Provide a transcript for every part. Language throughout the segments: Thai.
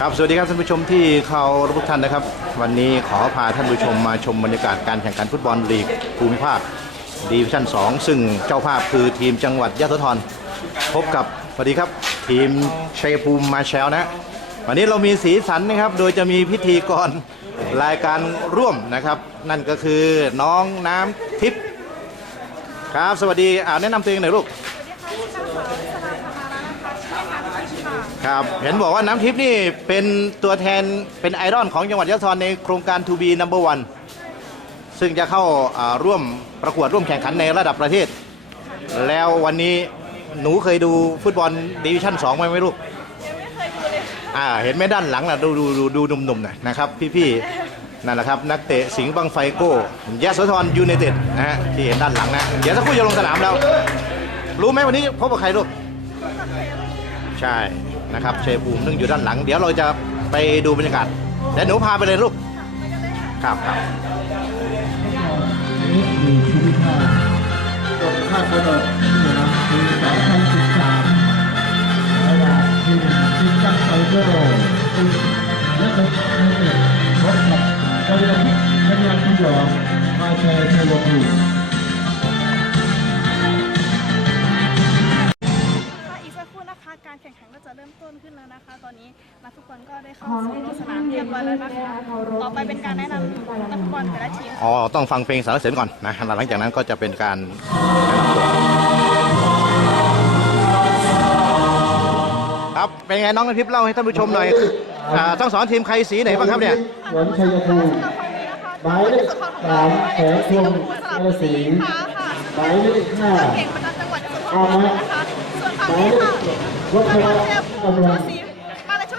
ครับสวัสดีครับท่านผู้ชมที่เขารพทุกท่านนะครับ วันนี้ขอพาท่านผู้ชมมาชมบรรยากาศการแข่งขันฟุตบอลลีกภูมิภาคดิวิชั่น 2 ซึ่งเจ้าภาพคือทีมจังหวัดยะโสธรพบกับสวัสดีครับ ทีมชัยภูมิมาแชลนะ วันนี้เรามีสีสันนะครับ โดยจะมีพิธีกรรายการร่วมนะครับ นั่นก็คือน้องน้ำทิพย์ครับ สวัสดีอ่าแนะนำตัวเองหน่อยลูก ครับ เห็นบอกว่าน้ำทิพย์นี่เป็นตัวแทนเป็นไอดอลของจังหวัดยะโสธรในโครงการ To be number one ซึ่งจะเข้าอ่าร่วมประกวดร่วมแข่งขันในระดับประเทศ แล้ววันนี้หนูเคยดูฟุตบอลดิวิชั่น2ไหมไม่รู้อ่าเห็นไหมด้านหลังนะดูดูดูดูหนุ่มๆหน่อยนะครับ พี่ๆนั่นแหละครับ นักเตะสิงห์บังไฟโก้ยะโสธรยูไนเต็ดนะฮะที่เห็นด้านหลังนะเดี๋ยวสักครู่จะลงสนามแล้ว รู้ไหมวันนี้พบกับใครลูกใช่ นะครับเชยภูมินึ่งอยู่ด้านหลัง เดี๋ยวเราจะไปดูบรรยากาศเดี๋ยวหนูพาไปเลยลูกครับครับนี้มีชีวิตมาจนคาดกำหนดนะครับปี2013ระหว่างทีมทีมจังไฟเบอร์และเป็นนักเตะพบกับกานาพิษกัญญาพิยองมาแชร์ชัยภูมิ ได้เข้าสู่สนามเรียบร้อยแล้วนะคะต่อไปเป็นการแนะนำนักฟุตบอลแต่ละทีมอ๋อต้องฟังเพลงสรรเสริญก่อนนะหลังจากนั้นก็จะเป็นการแนะนำตัวครับเป็นไงน้องนทิพย์เล่าให้ท่านผู้ชมหน่อยอ่าทั้งสองทีมใครสีไหนบ้างครับเนี่ยสวนชัยภูมิหมายเลขสามแสงพงศ์เอศรีหมายเลขห้าเก่งประจำจังหวัดยโสธรนะคะส่วนฝั่งนี้ค่ะจังหวัดเทพบุรีสีมาในชุด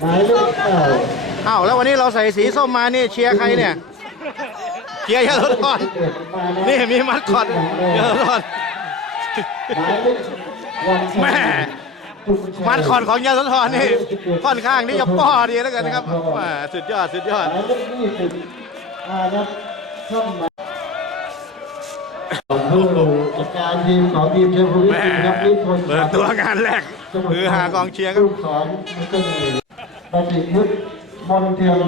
หมาสียเลส้ขมนะเก้าคะอ้าวแล้ววันนี้เราใส่สีส้มมานี่เชียร์ใครเนี่ย เชียร์ยะโสธรนี่มีมัดคอดยะโสธรหมายเลขวันชัยแม่มันคอดของยะโสธรนี่ค่อนข้างที่จะป้อดีแล้วกันนะครับแหม่สุดยอดสุดยอดหมายเลขยี่สิบอานัทช่องมาผู้จัดการทีมของทีมชัยภูมิแม่ครับนิพนธ์เปิดตัวงานแรกมือหากองเชียร์ครับ ลูกสองมิสเต ปร์บัณฑิตยุทธมนเทียม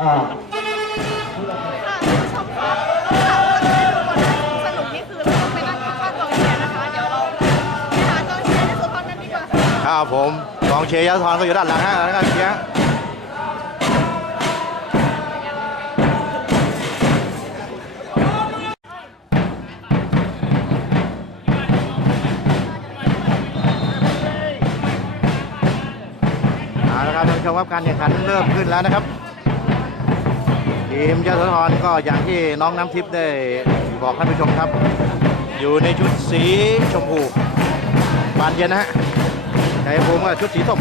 อ่าค่ะคุณผู้ชมคะถ้าเราจะได้ดูบอลสนุกนี่คือเราต้องไปนั่งข้างๆกองเชียร์นะคะเดี๋ยวเราไปหากองเชียร์ในโซนกันดีกว่าครับผมกองเชียร์ยะโสธรก็อยู่ด้านหลังฮะแล้วก็เชียร์ มครับการแข่งขันเริ่มขึ้นแล้วนะครับทีมยะโสธรก็อย่างที่น้องน้ำทิพย์ได้บอกท่านผู้ชมครับ อยู่ในชุดสีชมพูบานเย็นนะฮะในภูมิก็ชุดสีส้ม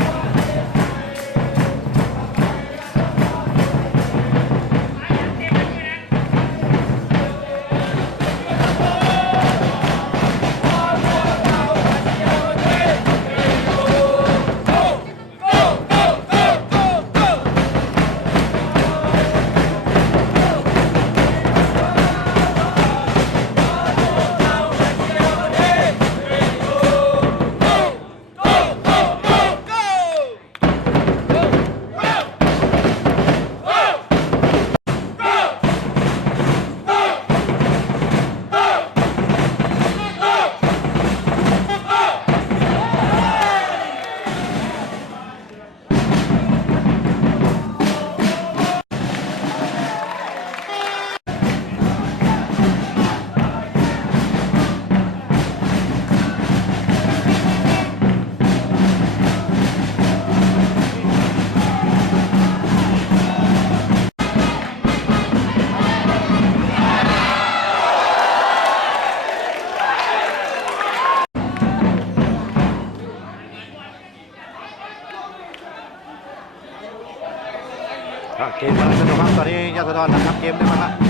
นนะครับเกมได้มาครั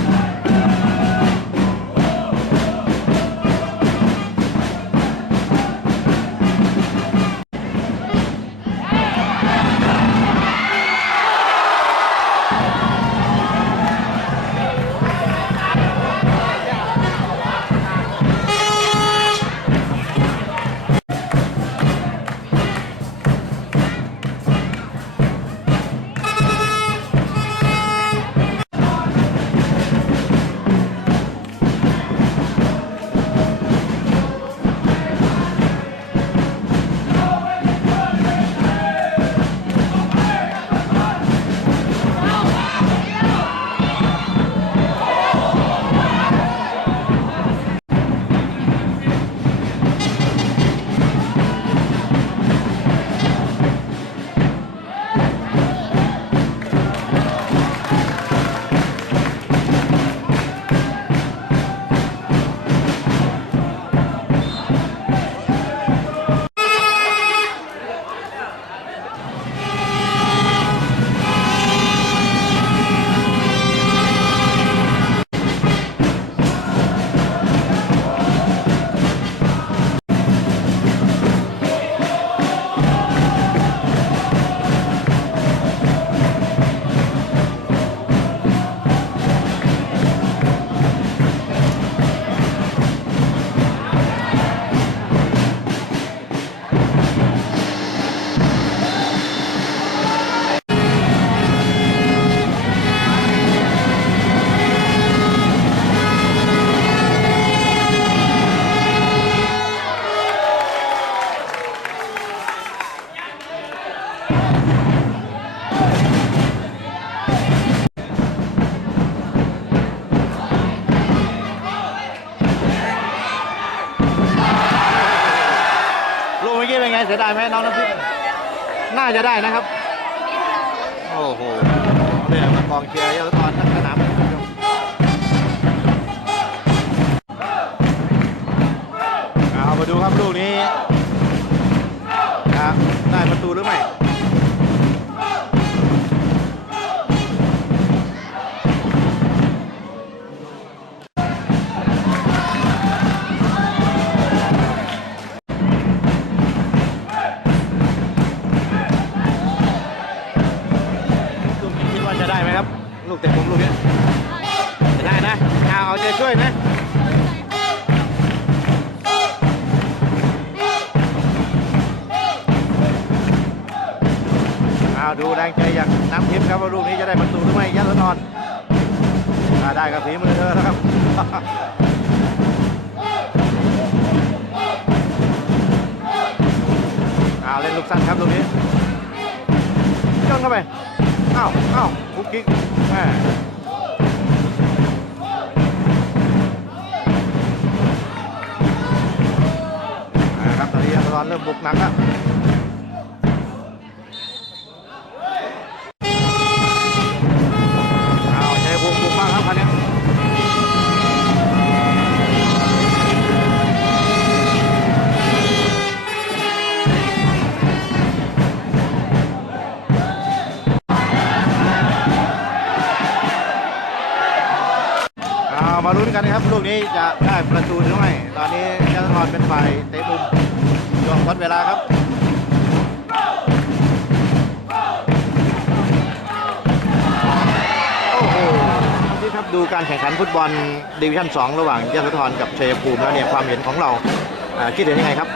จะได้นะครับ โอ้โหเนี่ยมากองเชียร์เยอะตอนทั้งสนามเลยคุณผู้ชมเอามาดูครับลูกนี้ครับได้ประตูหรือไม่ เอาเอาใจช่วยนะเอาดูแรงใจอย่างน้ำทิพย์ครับว่าลูกนี้จะได้ประตูหรือไม่ยัดนอนถ้าได้กับฝีมือเธอแล้วครับเอาเล่นลูกสั้นครับลูกนี้ย่นเข้าไปอ้าวอ้าวคุกกิ๊กแม่ รับตอนเริ่มบุกหนักแล้วอ้าวใจบุกบุกมากครับคันนี้เอามาลุ้นกันนะครับ ลูกนี้จะได้ประตูหรือไม่ ตอนนี้ยัตร้อนเป็นฝ่ายเตะมุม ช่วงวัดเวลาครับที่ครับดูการแข่งขันฟุตบอลดิวิชั่น 2 ระหว่างยโสธรกับชัยภูมิแล้วเนี่ยความเห็นของเราคิดเห็นยังไงครับ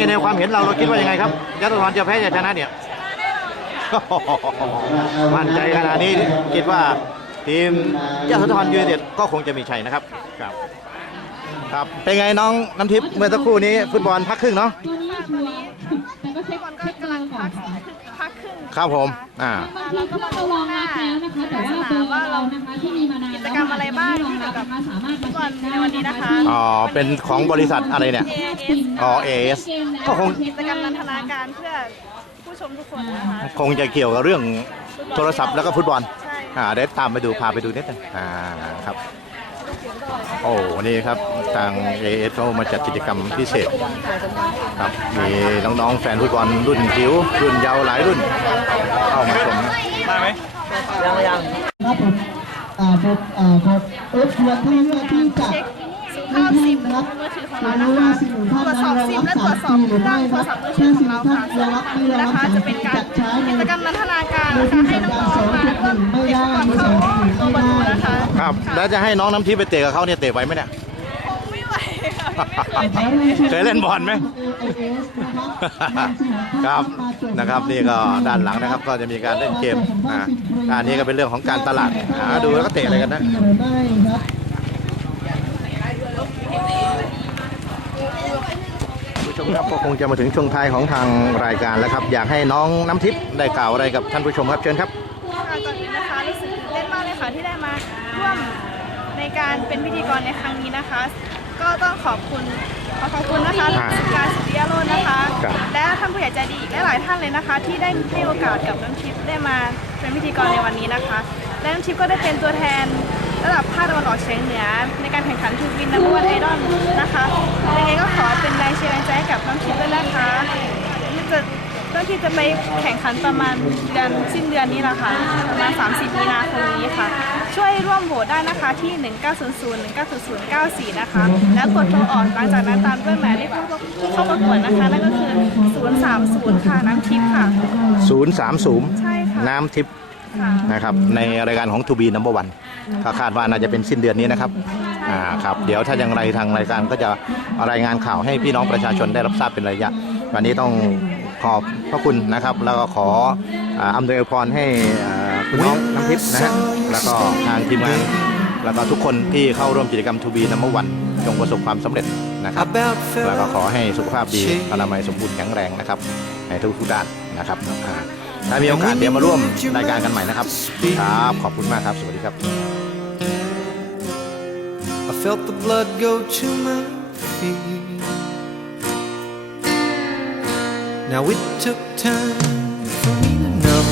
นี่ยในความเห็นเราเราคิดว่ายังไงครับยโสธรจะแพ้จะชนะเนี่ย มั่นใจขนาดนี้คิดว่าทีมยโสธรยูไนเต็ดก็คงจะมีชัยนะครับ ครับ ครับ เป็นไงน้องน้ำทิพย์เมื่อสักครู่นี้ฟุตบอลพักครึ่งเนาะตัวนี้ชัวร์แต่ก็เช็คก่อนก็เช็คกำลังก่อพันกพักครึ่ง ครับผม อ่าบางทีเพื่อระวังนัดแล้วนะคะแต่ว่าเบอร์เรานะคะที่มีมานานกิจกรรมอะไรบ้างที่ที่รองเกี่ยวรับกับนะคะสามารถฟุมาตบอเช็ลคในวันนี้นะคะอ๋อ เป็นของบริษัทอะไรเนี่ย AIS อ๋อ AS ก็คงกิจกรรมนันทนาการเพื่อผู้ชมทุกคนนะคะ คงจะเกี่ยวกับเรื่องโทรศัพท์แล้วก็ฟุตบอล ใช่ อ่า เดี๋ยวตามไปดูพาไปดูนิดนึงอ่า ครับ โอ้นี่ครับทาง AS เขามาจัดกิจกรรมพิเศษครับมีน้องๆแฟนฟุตบอลรุ่นจิ๋วรุ่นเยาว์หลายรุ่นเข้ามาชมนะครับผมอ่าผมอ่าครับเอฟควรที่เลือกที่จะ ภาพซิมมือถือของเรานะคะตรวจสอบซิมและตรวจสอบเครื่องโทรศัพท์มือถือของเราค่ะซึ่งนี้นะคะ จะเป็นการกิจกรรมนันทนาการนะคะให้น้องๆมาร่วมเตะฟุตบอลเข้าตัวประตูนะคะครับแล้วจะให้น้องน้ำทิพย์ไปเตะกับเขาเนี่ยเตะไหวไหมเนี่ยคงไม่ไหวค่ะเคยเล่นบอลไหมครับนะครับนี่ก็ด้านหลังนะครับ ก็จะมีการเล่นเกมอ่าอันนี้ก็เป็นเรื่องของการตลาดหาดูแล้วก็เตะอะไรกันนะ หรือไม่ครับ ผู้ ชมครับก็คงจะมาถึงช่วงท้ายของทางรายการแล้วครับ อยากให้น้องน้ำทิพย์ได้กล่าวอะไรกับท่านผู้ชมครับเชิญครับค่ะก่อนอื่นนะคะรู้สึกตื่นเต้นมากเลยค่ะที่ได้มาร่วมในการเป็นพิธีกรในครั้งนี้นะคะ ก็ต้องขอบคุณขอขอบคุณนะคะอ่าการสุริยโรจน์นะคะ ครับ และท่านผู้ใหญ่ใจดีอีกหลายๆท่านเลยนะคะ ที่ได้ให้โอกาสกับน้ำทิพย์ได้มาเป็นพิธีกรในวันนี้นะคะและน้ำทิพย์ก็ได้เป็นตัวแทน ระดับภาคตะวันออกเฉียงเหนือในการแข่งขันทูบินนัมเบอร์วันไอดอลนะคะยังไงก็ขอเป็นแรงเชียร์แรงใจให้กับน้ำทิพย์ด้วยนะคะจะเรื่องที่จะไปแข่งขันประมาณเดือนสิ้นเดือนนี้แหละค่ะประมาณ 30 มีนาคมนี้ค่ะ ช่วยร่วมโหวตได้นะคะที่ 1900 190094 นะคะ แล้วกดโทรออกหลังจากนั้นตามด้วยหมายเลขผู้เข้าประกวดนะคะ นั่นก็คือ 030 ค่ะ น้ำทิพย์ค่ะ 030 ใช่ค่ะ น้ำทิพย์ค่ะนะครับ ในรายการของ To Be Number One ก็คาดว่าน่าจะเป็นสิ้นเดือนนี้นะครับอ่าครับเดี๋ยวถ้าอย่างไรทางรายการก็จะรายงานข่าวให้พี่น้องประชาชนได้รับทราบเป็นระยะ วันนี้ต้องขอบพระคุณนะครับ แล้วก็ขออ่าอำนวยพรให้อ่าคุณน้องน้ำทิพย์นะฮะแล้วก็ทางทีมงานแล้วก็ทุกคนที่เข้าร่วมกิจกรรม To Be Number One จงประสบความสำเร็จนะครับ about แล้วก็ขอ felt ให้สุขภาพดีอนามัยสมบูรณ์แข็งแรงนะครับในทุกทุกๆด้านนะครับอ่า ถ้ามีโอกาสเดี๋ยวมาร่วมรายการกันใหม่นะครับ ครับ ขอบคุณมากครับ สวัสดีครับ I felt the blood go to my feet. Now it took time for me to know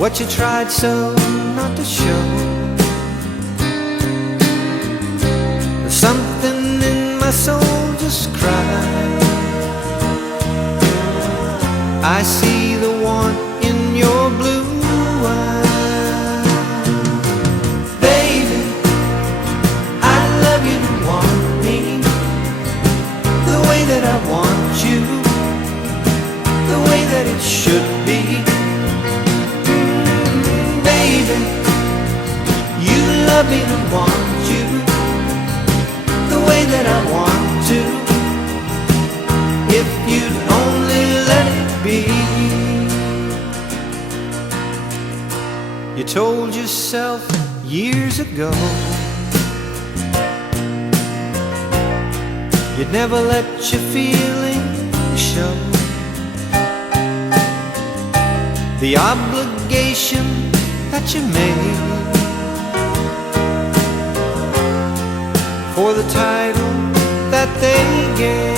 what you tried so not to show. There's Something in my soul just cried. I see the one in your blue eyes. Baby, I love you to want me the way that I want you, the way that it should be. Baby, you love me to want you the way that I want to. You told yourself years ago you'd never let your feelings show. The obligation that you made for the title that they gave.